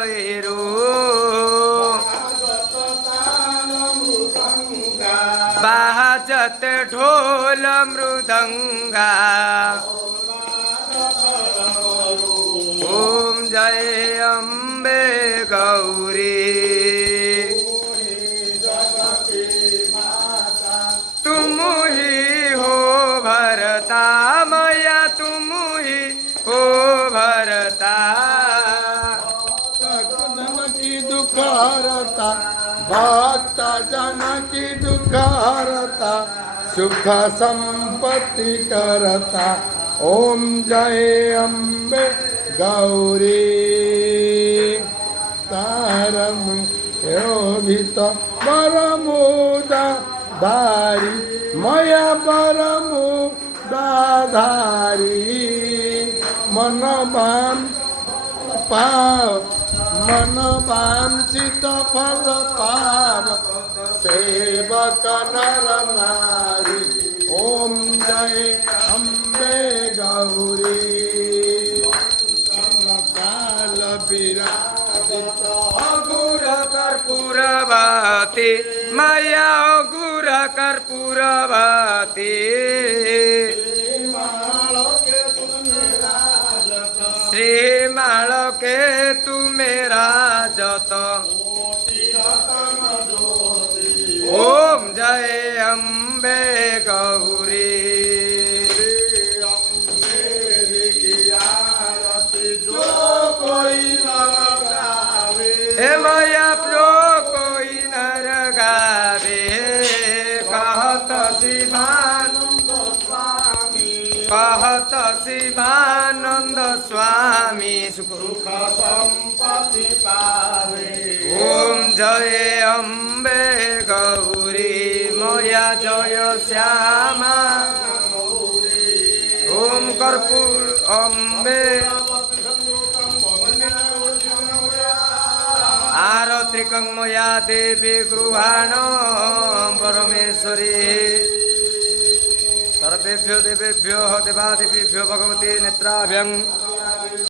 भैरो बाजत ढोल मृदंगा ओम जय अम्बे गौरी तुम ही हो भरता मैया तुम ही हो भरता की दुखारता भक्त जन की दुखारता सुख संपत्ति करता ओम जय अम्बे गौरी तारम योभित परमुदा धारी मया परमुदा धारी मन वांछित फल पाव सेवक नर नारी ओम जय अम्बे गौरी काल विराजित अघोर कर्पूरवती मैया अघोर कर्पूरवती श्रीमाल के तू मेरा जत ओम जय अम्बे गौरी हे मैया प्रो कोई नर गावे कहत शिवानंद स्वामी सुख संपत्ति पावे ओम जय अम्बे गौरी मोया जय श्यामा ओम कर्पूर अम्बे आरत्रिकं मया देवी गृहाण परमेश्वरी सर्वेभ्यो देवेभ्यो देवादिभ्यो भगवती नेत्राभ्यं